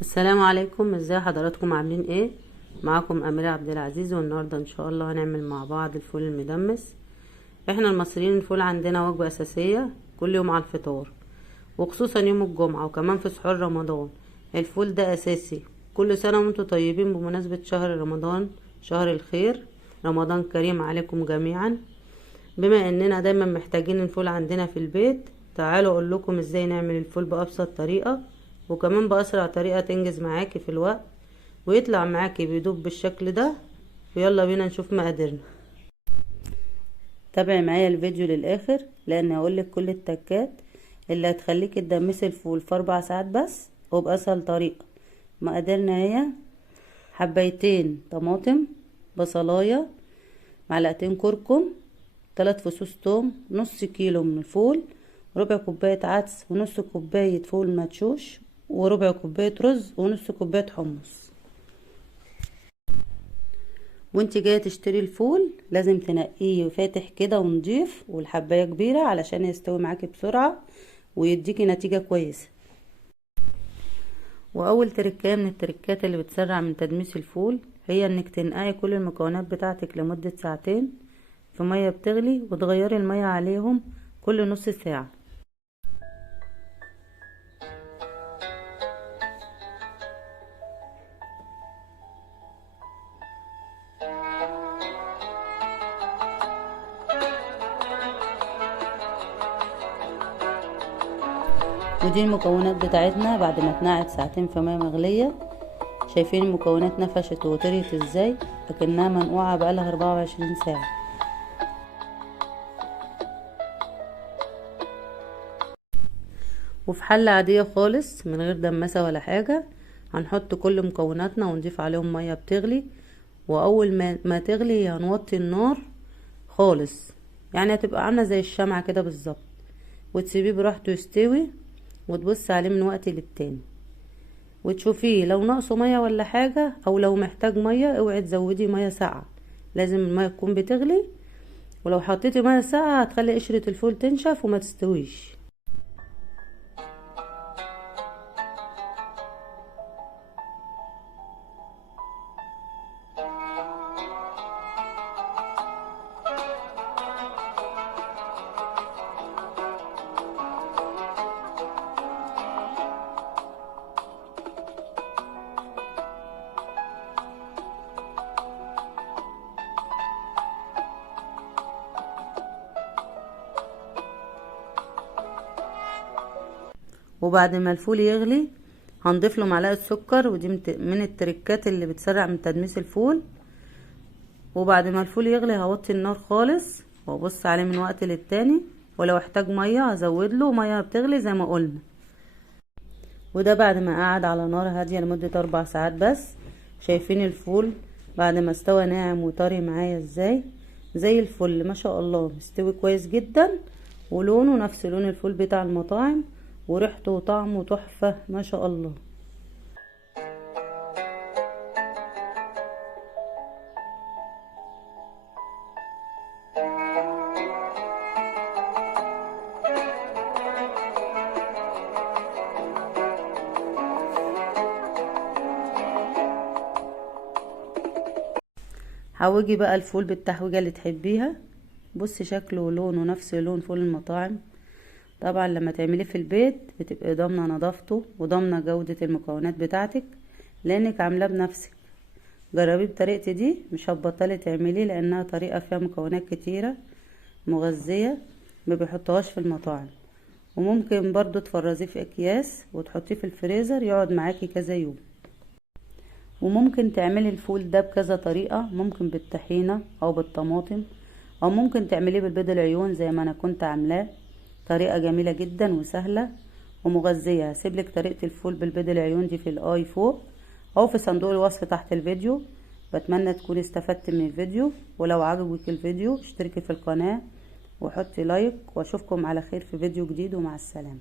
السلام عليكم، ازاي حضراتكم؟ عاملين ايه؟ معاكم اميرة عبد العزيز، والنهارده ان شاء الله هنعمل مع بعض الفول المدمس. احنا المصريين الفول عندنا وجبة اساسية كل يوم على الفطار، وخصوصا يوم الجمعة وكمان في سحور رمضان. الفول ده اساسي. كل سنة وانتم طيبين بمناسبة شهر رمضان، شهر الخير. رمضان كريم عليكم جميعا. بما اننا دايما محتاجين الفول عندنا في البيت، تعالوا اقول لكم ازاي نعمل الفول بأبسط طريقة، وكمان بأسرع طريقة تنجز معاكي في الوقت ويطلع معاكي بيدوب بالشكل ده. ويلا بينا نشوف مقاديرنا. تابعي معايا الفيديو للاخر لان هقولك كل التكات اللي هتخليكي تدمسي الفول في 4 ساعات بس وبأسهل طريقة. مقاديرنا هي: حبايتين طماطم، بصلاية، معلقتين كركم، 3 فصوص توم، نص كيلو من الفول، ربع كوباية عدس، ونص كوباية فول مدشوش، وربع كوباية رز، ونص كوباية حمص. وانت جاية تشتري الفول لازم تنقيه فاتح كده ونضيف، والحباية كبيرة علشان يستوي معاكي بسرعة ويديكي نتيجة كويسة. واول تركية من التركات اللي بتسرع من تدميس الفول هي انك تنقعي كل المكونات بتاعتك لمدة ساعتين في مية بتغلي، وتغيري المية عليهم كل نص ساعة. ودي المكونات بتاعتنا بعد ما اتنقعت ساعتين في ميه مغليه. شايفين المكونات نفشت وطريت ازاي، لكنها منقوعه بقالها 24 ساعه. وفي حله عاديه خالص من غير دماسه ولا حاجه هنحط كل مكوناتنا ونضيف عليهم ميه بتغلي، واول ما تغلي هنوطي النار خالص، يعني هتبقى عامله زي الشمعة كده بالظبط، وتسيبيه براحته يستوي، وتبص عليه من وقت للتاني وتشوفيه لو ناقصه ميه ولا حاجه، او لو محتاج ميه اوعي تزودي ميه ساقعه، لازم الميه تكون بتغلي. ولو حطيتي ميه ساقعه هتخلي قشره الفول تنشف وما تستويش. وبعد ما الفول يغلي هنضيف له معلقه سكر، ودي من التركات اللي بتسرع من تدميس الفول. وبعد ما الفول يغلي هوطي النار خالص وابص عليه من وقت للتاني، ولو احتاج ميه هزود له ميه بتغلي زي ما قلنا. وده بعد ما قعد على نار هاديه لمده 4 ساعات بس. شايفين الفول بعد ما استوى ناعم وطري معايا ازاي؟ زي الفل ما شاء الله، مستوي كويس جدا، ولونه نفس لون الفول بتاع المطاعم، وريحته وطعمه تحفه ما شاء الله. حوجي بقى الفول بالتحويجه اللي تحبيها. بصي شكله ولونه نفس لون فول المطاعم. طبعا لما تعمليه في البيت بتبقي ضامنه نظافته وضامنه جوده المكونات بتاعتك لانك عاملاه بنفسك. جربيه بطريقتي دي، مش هتبطلي تعمليه لانها طريقه فيها مكونات كتيره مغذيه ما بيحطوهاش في المطاعم. وممكن برضو تفرزيه في اكياس وتحطيه في الفريزر يقعد معاكي كذا يوم. وممكن تعملي الفول ده بكذا طريقة، ممكن بالطحينة او بالطماطم، او ممكن تعمليه بالبيض العيون زي ما انا كنت عاملاه. طريقة جميلة جدا وسهلة ومغذية. هسيبلك طريقة الفول بالبيض العيون دي في الاي فوق او في صندوق الوصف تحت الفيديو. بتمنى تكوني استفدت من الفيديو، ولو عجبك الفيديو اشتركي في القناة وحطي لايك، واشوفكم على خير في فيديو جديد، ومع السلامة.